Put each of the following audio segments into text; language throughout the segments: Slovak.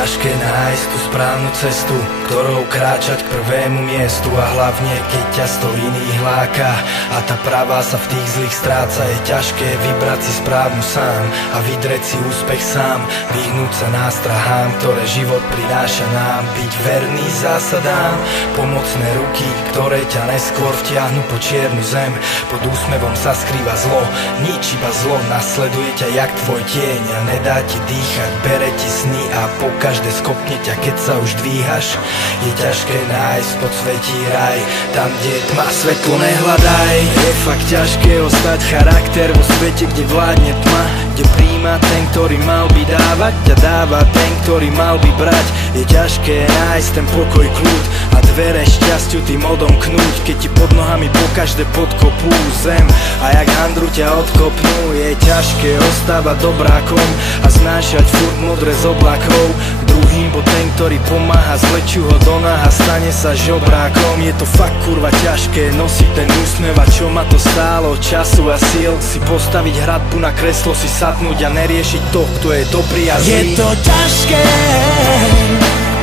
ťažké nájsť tú správnu cestu, ktorou kráčať k prvému miestu. A hlavne, keď ťa sto iných láka a tá pravá sa v tých zlých stráca. Je ťažké vybrať si správnu sám a vydreť si úspech sám, vyhnúť sa nástrahám, ktoré život prináša nám. Byť verný zásadám, pomocné ruky, ktoré ťa neskôr vtiahnu po čiernu zem. Pod úsmevom sa skrýva zlo, nič iba zlo nasleduje ťa jak tvoj tieň a nedá ti dýchať, bere ti sny a po každé skopne ťa, keď sa už dvíhaš. Je ťažké nájsť podsvetí raj, tam kde je tma, svetlo nehľadaj. Je fakt ťažké ostať charakter vo svete, kde vládne tma, kde príjma ten, ktorý mal by dávať, ťa dáva ten, ktorý mal by brať. Je ťažké nájsť ten pokoj, kľud a dvere šťastiu tým odomknúť, keď ti pod nohami po každé podkopú zem a jak handru ťa odkopnú. Je ťažké ostávať dobrákom a znášať furt modré z oblakov druhým, bo ten, ktorý pomáha, zlečú ho do náh a stane sa žobrákom. Je to fakt kurva ťažké nosiť ten úsmev a čo ma to stálo času a síl, si postaviť hradbu na kreslo, si sadnúť a neriešiť to, kto je dobrý a zlý. Je to ťažké,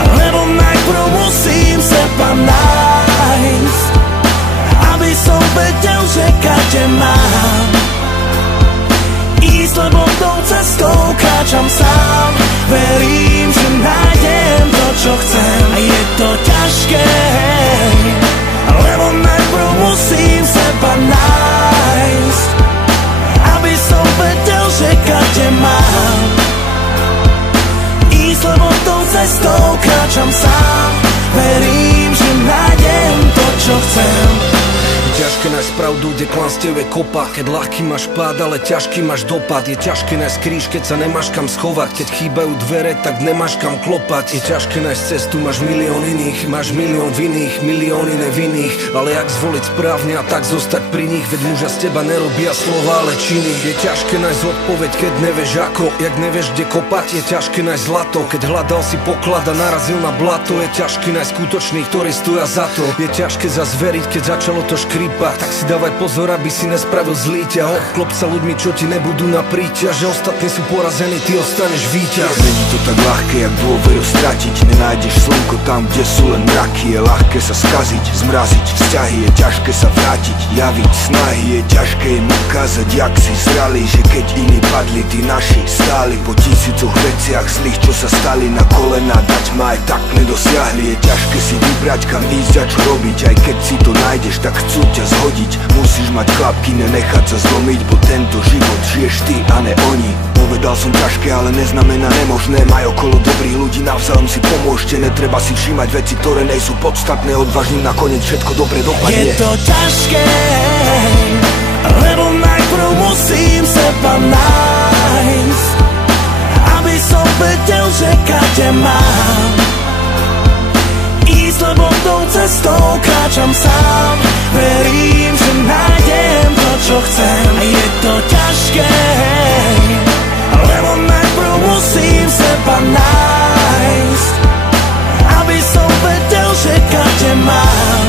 lebo najprv musím seba nájsť, aby som vedel, že kade mám ísť, lebo tou cestou kráčam sám. Verím, že nájdem to, čo chcem. A je to ťažké, lebo najprv musím seba nájsť, aby som vedel, že kade mám ísť, lebo tou cestou kráčam sám. Verím, že nájdem to, čo chcem. Ťažké nájsť pravdu, kde klamstiev je kopa, keď ľahký máš pád, ale ťažký máš dopad. Je ťažké nájsť kríž, keď sa nemáš kam schovať, keď chýbajú dvere, tak nemáš kam klopať. Je ťažké nájsť cestu, máš milión iných, máš milión vinných, milióny nevinných, ale jak zvoliť správne a tak zostať pri nich, veď muža z teba nerobia slova, ale činy. Je ťažké nájsť odpoveď, keď nevieš ako, jak nevieš kde kopať. Je ťažké nájsť zlato, keď hľadal si poklad a narazil na blato. Je ťažké nájsť skutočných, ktorí stoja za to. Je ťažké zveriť, keď začalo to tak si dávaj pozor, aby si nespravil zlý ťah. Obklop sa ľuďmi, čo ti nebudú na príťaž, že ostatní sú porazení, ty ostaneš víťaz. Není to tak ľahké, jak dôveru stratiť. Nenájdeš slnko tam, kde sú len mraky. Je ľahké sa skaziť, zmraziť vzťahy. Je ťažké sa vrátiť, javiť snahy. Je ťažké im ukázať, jak si zrali, že keď iní padli, tí naši stáli. Po tisícoch veciach zlých, čo sa stali, na kolena dať ma aj tak nedosiahli. Je ťažké si vybrať, kam ísť a čo robiť, aj keď si to nájdeš, tak chcú ťa zhodiť. Musíš mať klapky, nenechať sa zlomiť, bo tento život žiješ ty a ne oni. Povedal som ťažké, ale neznamená nemožné. Maj okolo dobrých ľudí, navzájom si pomôžte. Netreba si všímať veci, ktoré nejsú podstatné. Odvážnym nakoniec všetko dobre dopadne. Je to ťažké, lebo najprv musím seba nájsť, aby som vedel, že kade mám ísť, lebo tou cestou kráčam sám. Verím, že nájdem to, čo chcem. A je to ťažké, lebo najprv musím seba nájsť, aby som vedel, že kade mám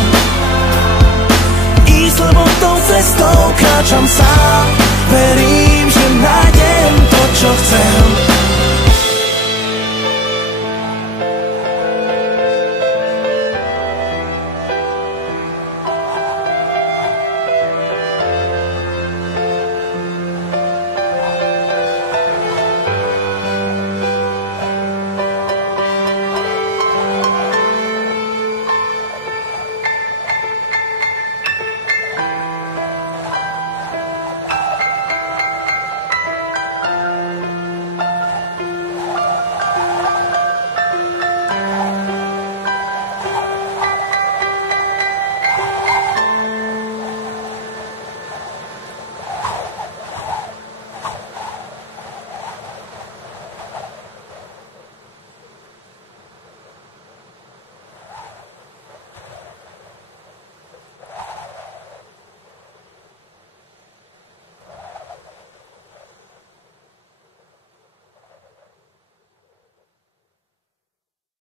ísť, lebo tou cestou kráčam sám. Verím, že nájdem to, čo chcem.